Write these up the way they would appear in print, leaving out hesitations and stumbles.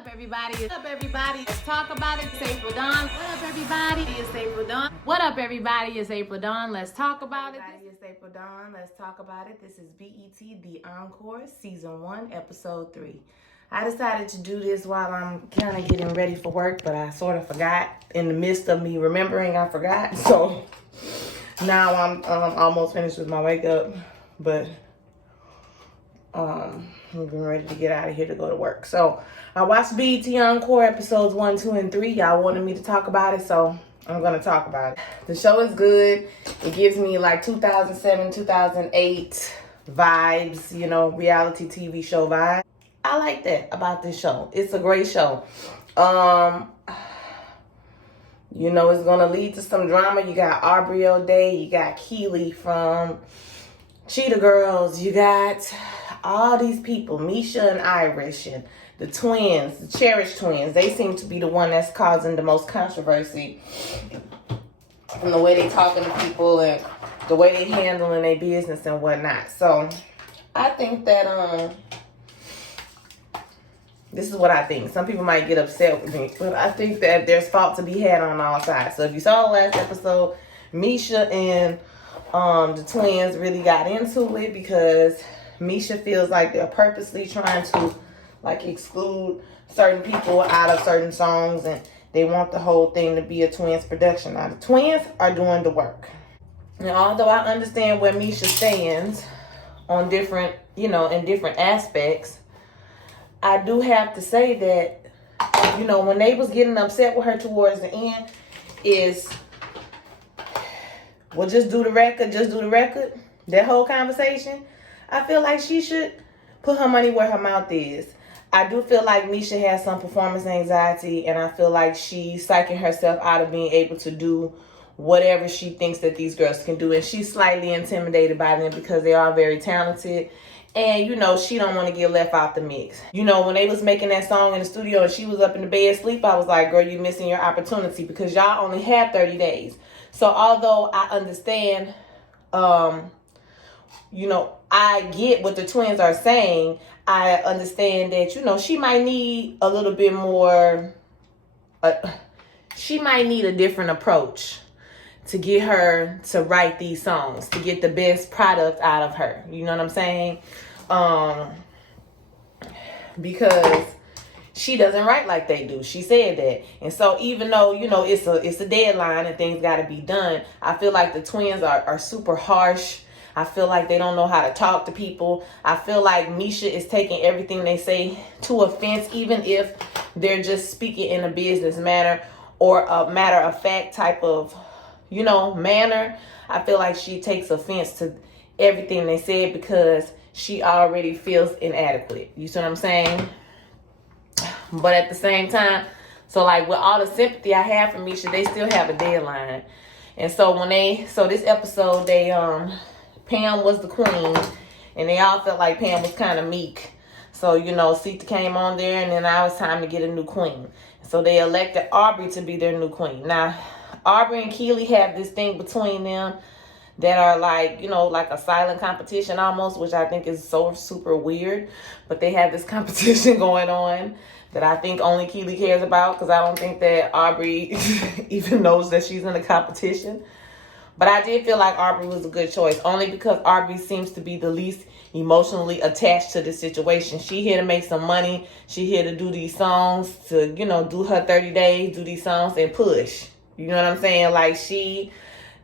up, everybody? What up, everybody? Let's talk about it. It's April Dawn. What up, everybody? It's April Dawn. What up, everybody? It's April Dawn. Let's talk about it. It's April Dawn. Let's talk about it. This is BET, the Encore Season 1, Episode 3. I decided to do this while I'm kind of getting ready for work, but I sort of forgot. In the midst of me remembering, I forgot. So now I'm almost finished with my wake up, but I'm getting ready to get out of here to go to work. So I watched BET Encore episodes 1, 2, and 3. Y'all wanted me to talk about it, so I'm going to talk about it. The show is good. It gives me like 2007, 2008 vibes, you know, reality TV show vibes. I like that about this show. It's a great show. You know, it's going to lead to some drama. You got Aubrey O'Day. You got Keely from Cheetah Girls. You got all these people, Misha and Irish, and the twins, the Cherish twins. They seem to be the one that's causing the most controversy from the way they talking to people and the way they handling their business and whatnot. So I think that this is what I think. Some people might get upset with me, but I think that there's fault to be had on all sides. So if you saw the last episode, Misha and the twins really got into it because Misha feels like they're purposely trying to like exclude certain people out of certain songs, and they want the whole thing to be a twins production. Now the twins are doing the work. And although I understand where Misha stands on different, you know, in different aspects, I do have to say that, you know, when they was getting upset with her towards the end is, well, just do the record, that whole conversation. I feel like she should put her money where her mouth is. I do feel like Misha has some performance anxiety, and I feel like she's psyching herself out of being able to do whatever she thinks that these girls can do. And she's slightly intimidated by them because they are very talented. And, you know, she don't want to get left out the mix. You know, when they was making that song in the studio and she was up in the bed asleep, I was like, girl, you're missing your opportunity because y'all only have 30 days. So although I understand, you know, I get what the twins are saying, I understand that, you know, she might need a little bit more, she might need a different approach to get her to write these songs, to get the best product out of her. You know what I'm saying? Because she doesn't write like they do. She said that. And so even though, you know, it's a deadline and things got to be done, I feel like the twins are super harsh. I feel like they don't know how to talk to people. I feel like Misha is taking everything they say to offense, even if they're just speaking in a business manner or a matter of fact type of, you know, manner. I feel like she takes offense to everything they said because she already feels inadequate. You see what I'm saying? But at the same time, so like with all the sympathy I have for Misha, they still have a deadline. And so this episode, Pam was the queen, and they all felt like Pam was kind of meek. So, you know, Sita came on there, and then now it's time to get a new queen. So they elected Aubrey to be their new queen. Now, Aubrey and Keely have this thing between them that are like, you know, like a silent competition almost, which I think is so super weird. But they have this competition going on that I think only Keely cares about, because I don't think that Aubrey even knows that she's in a competition. But I did feel like Aubrey was a good choice, only because Aubrey seems to be the least emotionally attached to the situation. She here to make some money. She here to do these songs, to, you know, do her 30 days, do these songs and push. You know what I'm saying? Like, she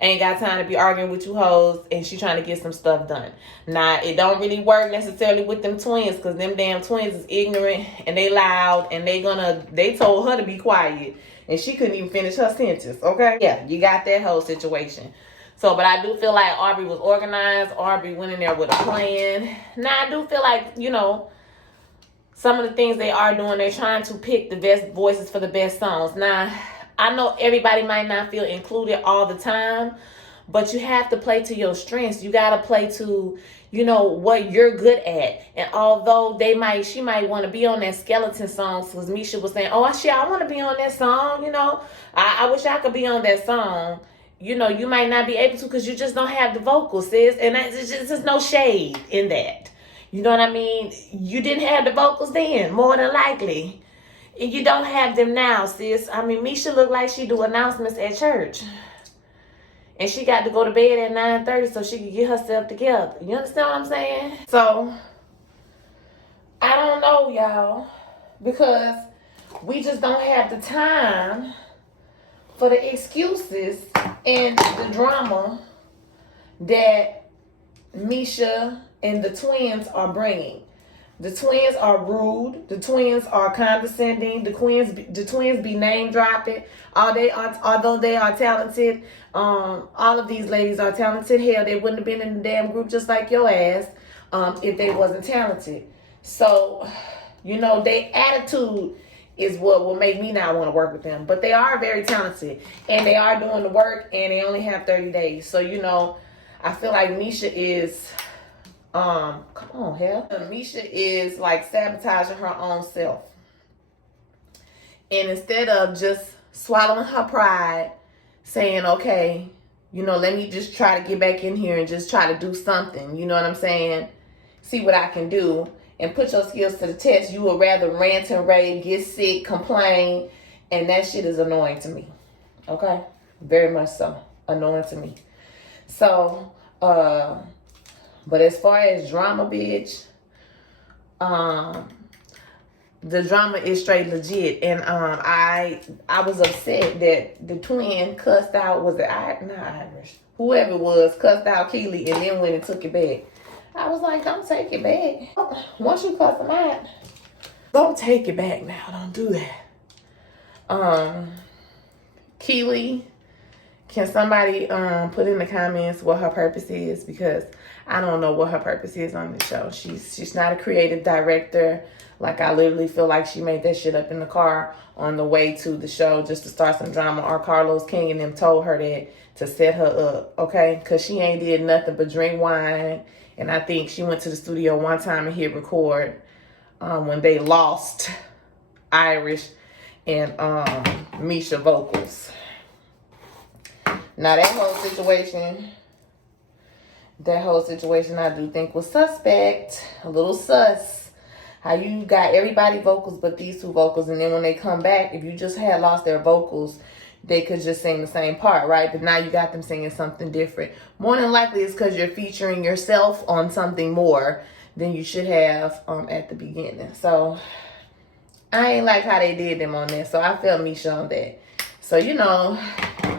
ain't got time to be arguing with you hoes, and she trying to get some stuff done. Now, it don't really work necessarily with them twins, because them damn twins is ignorant, and they loud, and they told her to be quiet, and she couldn't even finish her sentence, okay? Yeah, you got that whole situation. So, but I do feel like Aubrey was organized. Aubrey went in there with a plan. Now, I do feel like, you know, some of the things they are doing, they're trying to pick the best voices for the best songs. Now, I know everybody might not feel included all the time, but you have to play to your strengths. You got to play to, you know, what you're good at. And although she might want to be on that skeleton song, because Misha was saying, oh, shit, I want to be on that song, you know. I wish I could be on that song. You know, you might not be able to because you just don't have the vocals, sis. And there's just no shade in that. You know what I mean? You didn't have the vocals then, more than likely. And you don't have them now, sis. I mean, Misha look like she do announcements at church. And she got to go to bed at 9:30 so she could get herself together. You understand what I'm saying? So, I don't know, y'all. Because we just don't have the time for the excuses and the drama that Misha and the twins are bringing. The twins are rude. The twins are condescending. The twins be name dropping. Although they are talented, all of these ladies are talented. Hell, they wouldn't have been in the damn group just like your ass if they wasn't talented. So, you know, their attitude is what will make me not want to work with them. But they are very talented, and they are doing the work, and they only have 30 days. So, you know, I feel like Misha is, come on, hell. Misha is like sabotaging her own self. And instead of just swallowing her pride, saying, okay, you know, let me just try to get back in here and just try to do something. You know what I'm saying? See what I can do and put your skills to the test. You would rather rant and rave, get sick, complain, and that shit is annoying to me. Okay? Very much so. Annoying to me. So, but as far as drama, bitch, the drama is straight legit. And I was upset that the twin cussed out, was it not Irish? Whoever it was, cussed out Keely and then went and took it back. I was like, don't take it back. Once you cuss them out, don't take it back now. Don't do that. Keely, can somebody put in the comments what her purpose is? Because I don't know what her purpose is on this show. She's not a creative director. Like, I literally feel like she made that shit up in the car on the way to the show just to start some drama. Or Carlos King and them told her that to set her up, okay? Because she ain't did nothing but drink wine. And I think she went to the studio one time and hit record when they lost Irish and Misha vocals. Now, that whole situation I do think was suspect. A little sus. How you got everybody vocals but these two vocals, and then when they come back, if you just had lost their vocals, they could just sing the same part, right? But now you got them singing something different. More than likely it's because you're featuring yourself on something more than you should have at the beginning. So I ain't like how they did them on there. So I felt Misha on that. So, you know,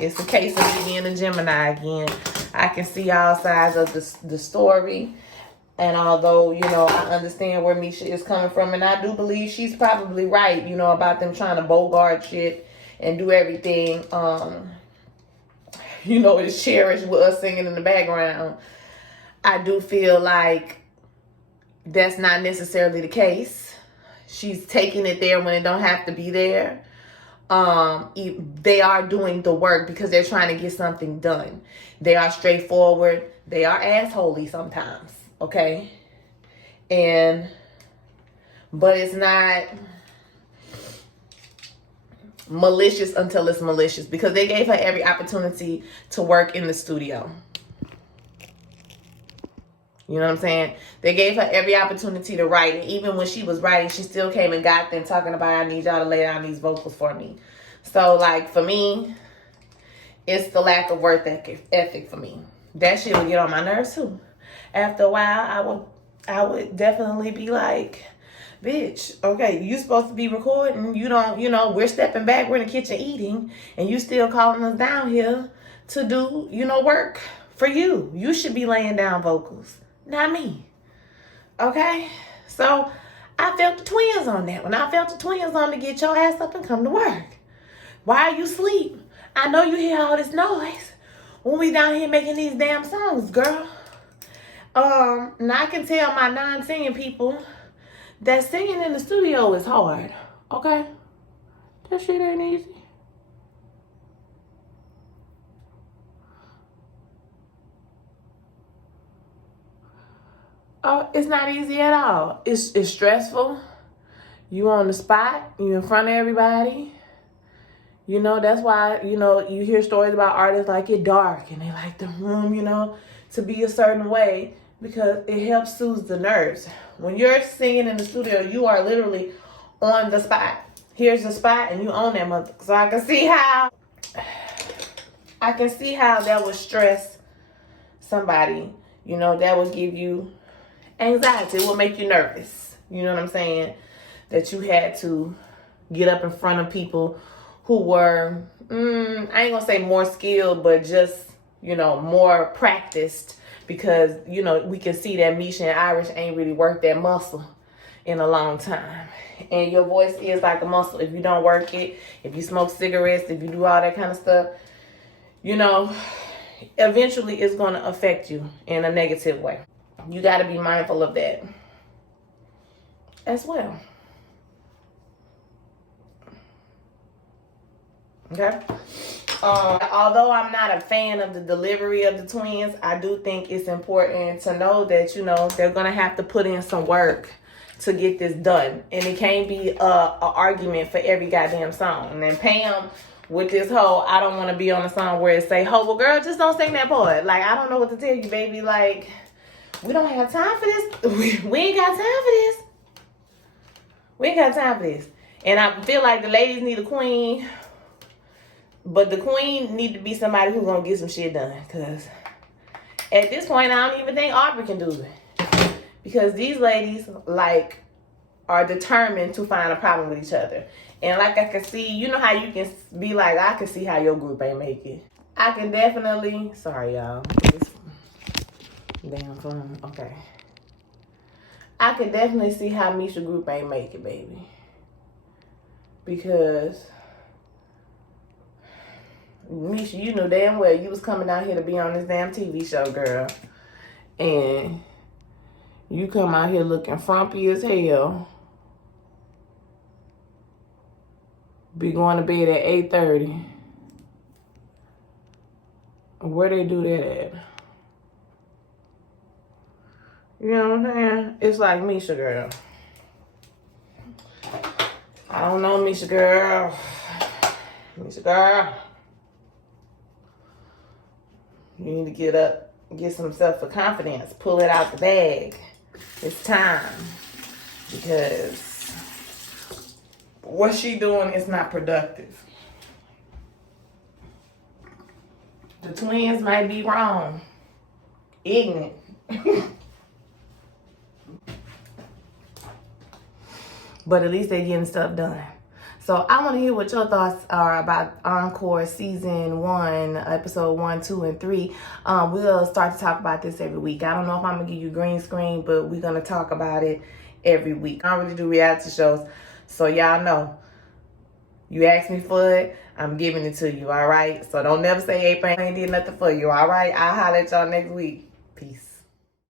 it's a case of me being a Gemini again. I can see all sides of the story. And although, you know, I understand where Misha is coming from, and I do believe she's probably right, you know, about them trying to bogart shit and do everything, you know, is cherished with us singing in the background. I do feel like that's not necessarily the case. She's taking it there when it don't have to be there. They are doing the work because they're trying to get something done. They are straightforward. They are assholey sometimes, okay? But it's not malicious until it's malicious, because they gave her every opportunity to work in the studio. You know what I'm saying? They gave her every opportunity to write. And even when she was writing, she still came and got them talking about, I need y'all to lay down these vocals for me. So, like, for me, it's the lack of work ethic for me. That shit would get on my nerves, too. After a while, I would definitely be like, bitch, okay, you supposed to be recording. You don't, you know, we're stepping back. We're in the kitchen eating. And you still calling us down here to do, you know, work for you. You should be laying down vocals, not me. Okay? So, I felt the twins on that. When I felt the twins on to get your ass up and come to work. Why are you asleep? I know you hear all this noise when we down here making these damn songs, girl. Now I can tell my non-singing people that singing in the studio is hard, okay? That shit ain't easy. It's not easy at all. It's stressful. You on the spot. You in front of everybody. You know, that's why, you know, you hear stories about artists like it dark and they like the room, you know, to be a certain way because it helps soothe the nerves. When you're singing in the studio, you are literally on the spot. here's the spot and you own that mother. So I can see how that would stress somebody. You know, that would give you anxiety. It will make you nervous. You know what I'm saying? That you had to get up in front of people who were, I ain't gonna say more skilled, but just, you know, more practiced. Because, you know, we can see that Misha and Irish ain't really worked that muscle in a long time. And your voice is like a muscle. If you don't work it, if you smoke cigarettes, if you do all that kind of stuff, you know, eventually it's going to affect you in a negative way. You got to be mindful of that as well. Okay? Although I'm not a fan of the delivery of the twins, I do think it's important to know that, you know, they're going to have to put in some work to get this done. And it can't be a argument for every goddamn song. And then Pam, with this whole, I don't want to be on a song where it say, oh, well, girl, just don't sing that part. Like, I don't know what to tell you, baby. Like, we don't have time for this. We ain't got time for this. We ain't got time for this. And I feel like the ladies need a queen. But the queen need to be somebody who's going to get some shit done. Because at this point, I don't even think Aubrey can do it. Because these ladies, like, are determined to find a problem with each other. And like I can see, you know how you can be like, I can see how your group ain't make it. I can definitely, sorry y'all. Damn phone, okay. I can definitely see how Misha group ain't make it, baby. Because Misha, you know damn well you was coming down here to be on this damn TV show, girl. And you come out here looking frumpy as hell. Be going to bed at 8:30. Where they do that at? You know what I'm saying? It's like Misha, girl. I don't know, Misha, girl. Misha, girl. You need to get up, get some self-confidence, pull it out the bag. It's time. Because what she doing is not productive. The twins might be wrong. Ignorant. But at least they're getting stuff done. So I want to hear what your thoughts are about Encore Season 1, Episode 1, 2, and 3. We'll start to talk about this every week. I don't know if I'm going to give you green screen, but we're going to talk about it every week. I don't really do reality shows, so y'all know. You asked me for it, I'm giving it to you, all right? So don't never say April ain't did nothing for you, all right? I'll holler at y'all next week. Peace.